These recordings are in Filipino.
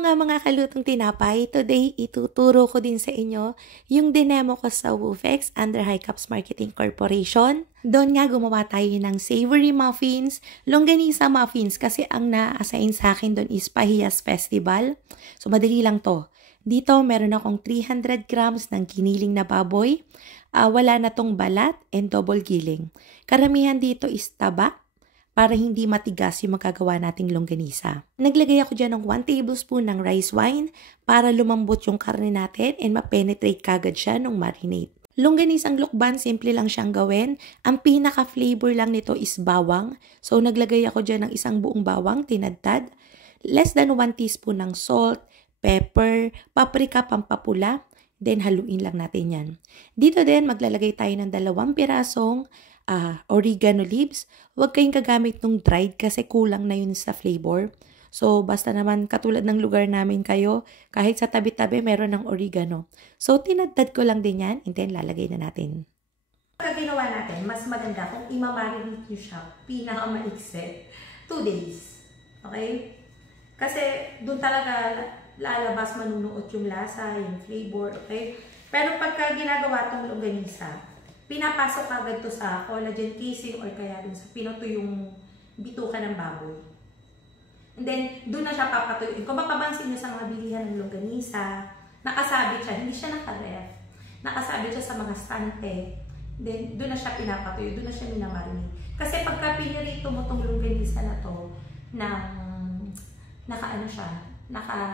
Hello nga mga kalutong tinapay. Today, ituturo ko din sa inyo yung dinemo ko sa Woofex under High Caps Marketing Corporation. Doon nga gumawa tayo ng savory muffins, longganisa muffins kasi ang na-assign sa akin doon is Pahiyas Festival. So madali lang to. Dito meron akong 300 grams ng giniling na baboy. Wala na tong balat and double giling. Karamihan dito is taba, para hindi matigas yung magagawa nating longganisa. Naglagay ako dyan ng 1 tablespoon ng rice wine para lumambot yung karne natin and ma-penetrate kagad siya nung marinate. Longganisang lukban, simple lang siyang gawin. Ang pinaka-flavor lang nito is bawang. So naglagay ako dyan ng isang buong bawang, tinadtad. Less than 1 teaspoon ng salt, pepper, paprika pampapula. Then haluin lang natin yan. Dito din maglalagay tayo ng 2 pirasong oregano leaves. Huwag kayong gagamit ng dried kasi kulang na yun sa flavor. So, basta naman katulad ng lugar namin kayo, kahit sa tabi-tabi meron ng oregano. So, tinadtad ko lang din yan and then lalagay na natin. Pagka ginawa natin, mas maganda kung imamarinate nyo siya, pinakamaikset, 2 days. Okay? Kasi doon talaga lalabas, manunuot yung lasa, yung flavor. Okay? Pero pagka ginagawa itong longganisa, pinapasok agad to sa collagen casing or kaya dun sa pinatuyong bituka ng baboy. And then, dun na siya papatuyuin. Kung mapapansin nyo sa mga bilihan ng longganisa, nakasabit siya, hindi siya naka-ref. Nakasabit siya sa mga stante. Then, dun na siya pinapatuyo, dun na siya minamarinate. Kasi pagka pinirito mo tong longganisa na to,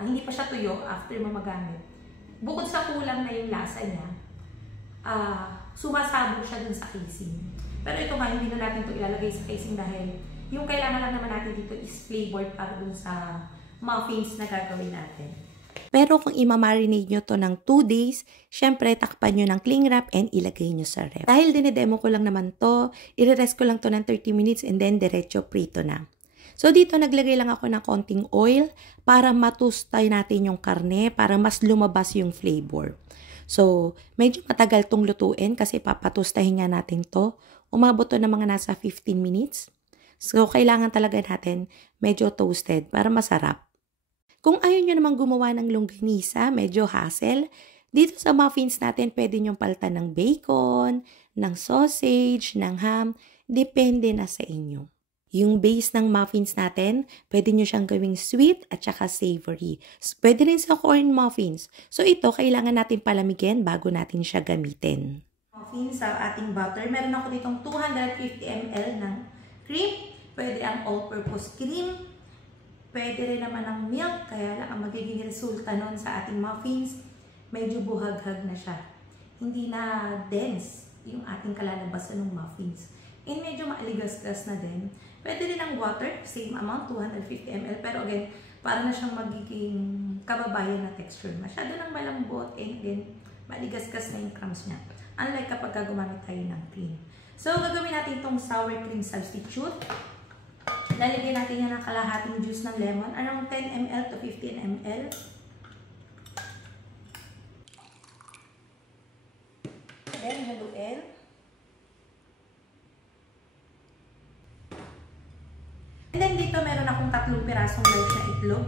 hindi pa siya tuyo after mo magamit. Bukod sa kulang na yung lasa niya, sumasabog siya dun sa casing. Pero ito nga, hindi na natin ito ilalagay sa casing dahil yung kailangan lang naman natin dito is flavored para dun sa muffins na gagawin natin. Pero kung imamarinate nyo to ng 2 days, syempre takpan nyo ng cling wrap and ilagay nyo sa ref. Dahil dinedemo ko lang naman to, i-rest ko lang to ng 30 minutes and then diretso prito na. So dito naglagay lang ako ng konting oil para matustay natin yung karne, para mas lumabas yung flavor. So, medyo matagal tong lutuin kasi papatustahin nga natin to. Umabot to ng mga nasa 15 minutes. So, kailangan talaga natin medyo toasted para masarap. Kung ayaw nyo namang gumawa ng longganisa, medyo hassle, dito sa muffins natin pwede nyong palitan ng bacon, ng sausage, ng ham, depende na sa inyo. Yung base ng muffins natin, pwede nyo siyang gawing sweet at saka savory. Pwede rin sa corn muffins. So ito, kailangan natin palamigin bago natin siya gamitin. Muffins sa ating butter. Meron ako ditong 250 ml ng cream. Pwede ang all-purpose cream. Pwede rin naman ang milk. Kaya lang ang magiging resulta nun sa ating muffins, medyo buhaghag na siya. Hindi na dense yung ating kalalabasan ng muffins. And medyo maaligas-gas na din. Pwede rin ang water, same amount, 250 ml. Pero again, para na siyang magiging kababayan na texture. Masyado nang malambot and then maaligas-gas na yung crumbs niya. Unlike kapag gumamit tayo ng cream. So, gagawin natin itong sour cream substitute. Lalagyan natin yan ng kalahating juice ng lemon. Around 10 ml to 15 ml. Then, haluin. And then dito meron akong 3 pirasong large na itlog.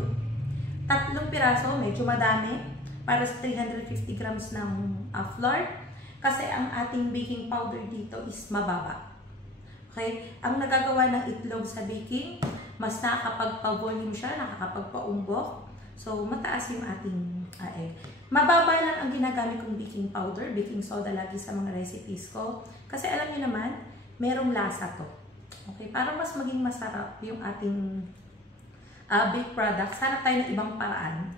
3 piraso, medyo madami. Para sa 350 grams ng flour. Kasi ang ating baking powder dito is mababa. Okay? Ang nagagawa ng itlog sa baking, mas nakakapagpa-volume siya, nakakapagpa-umbok. So, mataas yung ating egg. Mababa lang ang ginagamit kong baking powder, baking soda lagi sa mga recipes ko. Kasi alam niyo naman, merong lasa to. Okay, para mas maging masarap yung ating baked products, hanap tayo ng ibang paraan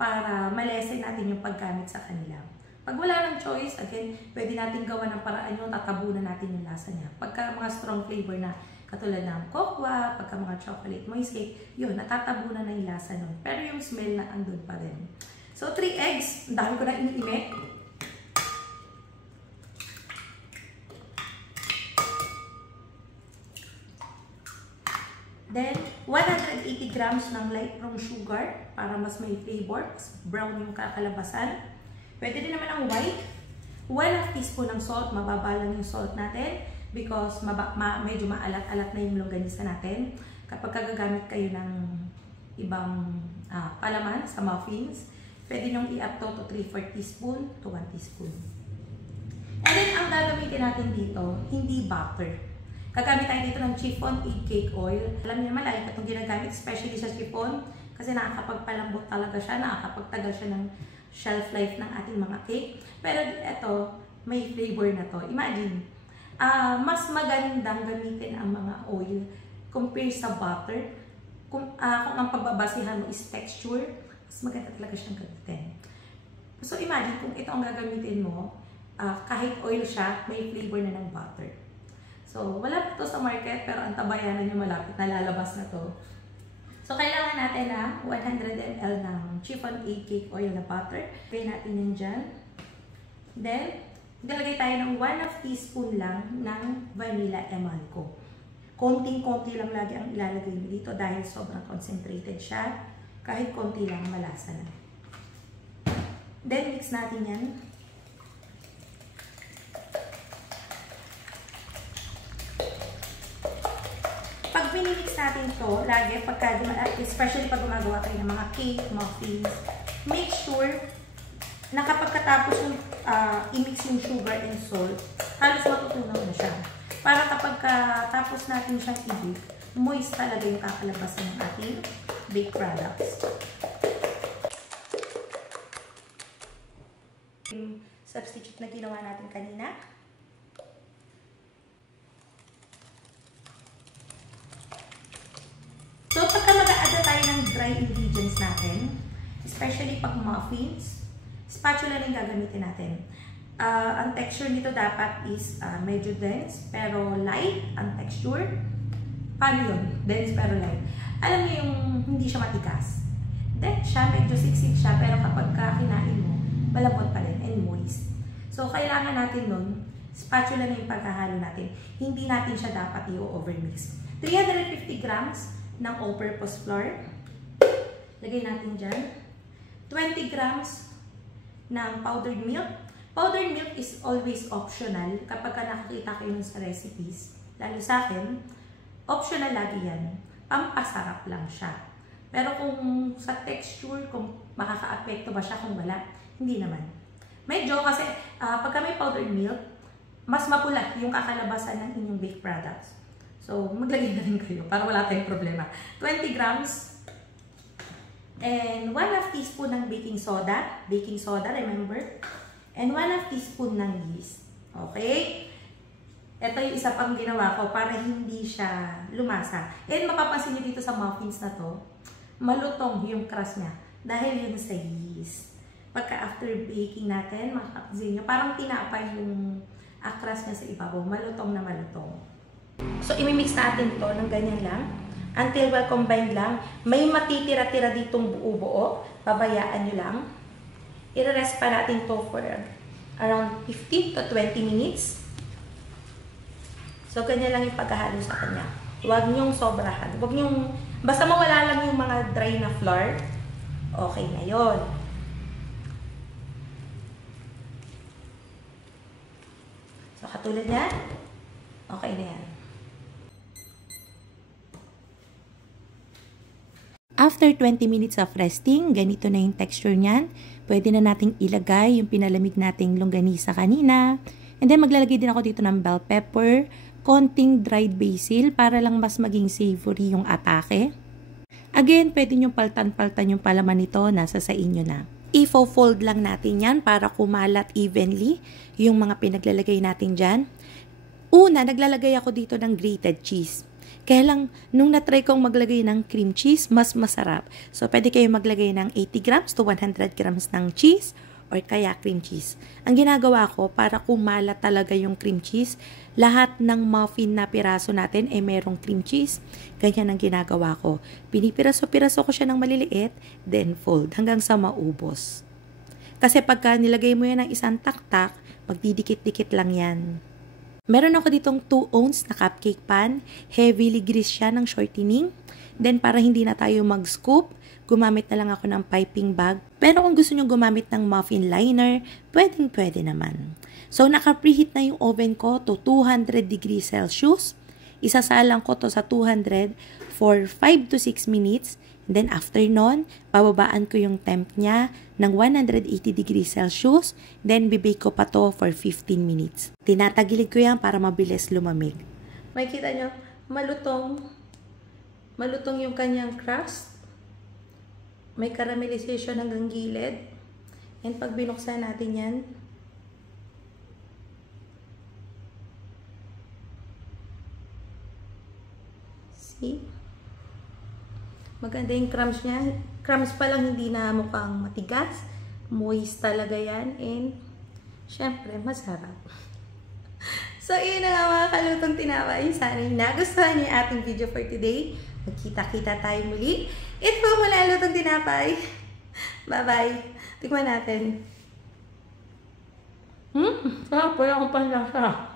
para malesen natin yung paggamit sa kanila. Pag wala ng choice, again, pwede natin gawa ng paraan yung tatabunan natin yung lasa niya. Pagka mga strong flavor na katulad ng cocoa, pagka mga chocolate moist cake, yun, natatabunan na yung lasa nun. Pero yung smell na andun pa rin. So, 3 eggs, ang dami ko na iniimik. Then, 180 grams ng light brown sugar para mas may flavor, brown yung kakalabasan. Pwede din naman ang white. 1 teaspoon ng salt, mababa lang yung salt natin because medyo maalat-alat na yung longganisa natin. Kapag gagamit kayo ng ibang palaman sa muffins. Pwede nyo i-up to 3/4 teaspoon to 1 teaspoon. And then, ang gagamitin natin dito, hindi butter. Gagamit tayo dito ng chiffon egg cake oil. Alam niyo naman, lagi itong ginagamit, especially sa chiffon, kasi nakakapagpalambot talaga siya, nakakapagtagal siya ng shelf life ng ating mga cake. Pero ito, may flavor na to. Imagine, mas magandang gamitin ang mga oil compare sa butter. Kung ang pagbabasihan mo is texture, mas maganda talaga siyang gamitin. So imagine kung ito ang gagamitin mo, kahit oil siya, may flavor na ng butter. So wala pa to sa market, pero ang tabayanan niyo malapit na lalabas na to. So kailangan natin ng 100 ml ng chiffon egg cake oil na butter. Pay natin yan dyan. Then, ilalagay tayo ng 1/2 teaspoon lang ng vanilla emalco. Konting-konti lang lagi ang ilalagay mo dito dahil sobrang concentrated siya. Kahit konti lang, malasa na. Then, mix natin yan. Pag pinimix natin to, lagi, especially pag gumagawa kayo ng mga cake, muffins, make sure na kapag katapos yung i-mix yung sugar and salt, halos matutunaw na siya. Para kapag tapos natin siyang i-bake, moist talaga yung kakalabasan ng ating baked products. Yung substitute na ginawa natin kanina. So, pagka mag-a-add tayo ng dry ingredients natin, especially pag muffins, spatula lang gagamitin natin. Ang texture nito dapat is medyo dense, pero light ang texture. Paano yun? Dense pero light. Alam niyo yung hindi siya matikas. Dense siya, medyo siksik siya, pero kapag kinain mo, malambot pa rin and moist. So, kailangan natin nun, spatula na yung pagkahalo natin. Hindi natin siya dapat i-overmix. 350 grams ng all-purpose flour. Lagay natin dyan. 20 grams ng powdered milk. Powdered milk is always optional kapag nakikita kayo sa recipes. Lalo sa akin, optional lagi yan. Pampasarap lang siya. Pero kung sa texture, kung makaka-apekto ba siya kung wala, hindi naman. Medyo kasi pagka may powdered milk, mas mapula yung kakalabasan ng inyong baked products. So, maglagay na rin kayo para wala tayong problema. 20 grams and 1/2 teaspoon ng baking soda. Baking soda, remember? And 1/2 teaspoon ng yeast. Okay? Ito yung isa pang ginawa ko para hindi siya lumasa. And mapapansin nyo dito sa muffins na to, malutong yung crust niya dahil yun sa yeast. Pagka after baking natin, makapansin nyo, parang tinapay yung crust niya sa ibabaw. Malutong na malutong. So, imimix natin to ng ganyan lang. Until well combined lang. May matitira-tira ditong buo-buo. Pabayaan nyo lang. I-rest pa natin to for around 15 to 20 minutes. So, ganyan lang yung paghahalo sa kanya. Huwag nyong sobrahan. Huwag nyong, basta mawala lang yung mga dry na flour, okay na yun. So, katulad yan, okay na yan. After 20 minutes of resting, ganito na yung texture niyan. Pwede na nating ilagay yung pinalamig nating longganisa kanina. And then maglalagay din ako dito ng bell pepper, konting dried basil para lang mas maging savory yung atake. Again, pwede nyo paltan-paltan yung palaman nito, nasa sa inyo na. I-fold lang natin yan para kumalat evenly yung mga pinaglalagay natin dyan. Una, naglalagay ako dito ng grated cheese. Kaya lang, nung na-try kong maglagay ng cream cheese, mas masarap. So, pwede kayo maglagay ng 80 grams to 100 grams ng cheese or kaya cream cheese. Ang ginagawa ko, para kumalat talaga yung cream cheese, lahat ng muffin na piraso natin ay merong cream cheese. Ganyan ang ginagawa ko. Pinipiraso-piraso ko siya ng maliliit, then fold hanggang sa maubos. Kasi pagka nilagay mo yan ng isang taktak, magdidikit-dikit lang yan. Meron ako ditong 2 ounce na cupcake pan. Heavily greased siya ng shortening. Then, para hindi na tayo mag-scoop, gumamit na lang ako ng piping bag. Pero kung gusto nyo gumamit ng muffin liner, pwedeng-pwede naman. So, naka-preheat na yung oven ko to 200 degrees Celsius. Isasalang ko to sa 200 for 5 to 6 minutes. Then after nun, bababaan ko yung temp niya ng 180 degrees Celsius. Then bibake ko pa to for 15 minutes. Tinatagilid ko yan para mabilis lumamig. Makikita nyo, malutong yung kanyang crust. May caramelization hanggang gilid. And pag binuksan natin yan, see? Maganda yung crumbs niya. Crumbs pa lang hindi na mukhang matigas. Moist talaga yan. And, syempre, masarap. So, yun na nga mga kalutong tinapay. Sana yung nagustuhan niyo yung ating video for today. Magkita-kita tayo muli. Ito po mula lutong tinapay. Bye-bye. Tikman natin. Sarap. Wala akong panlasa.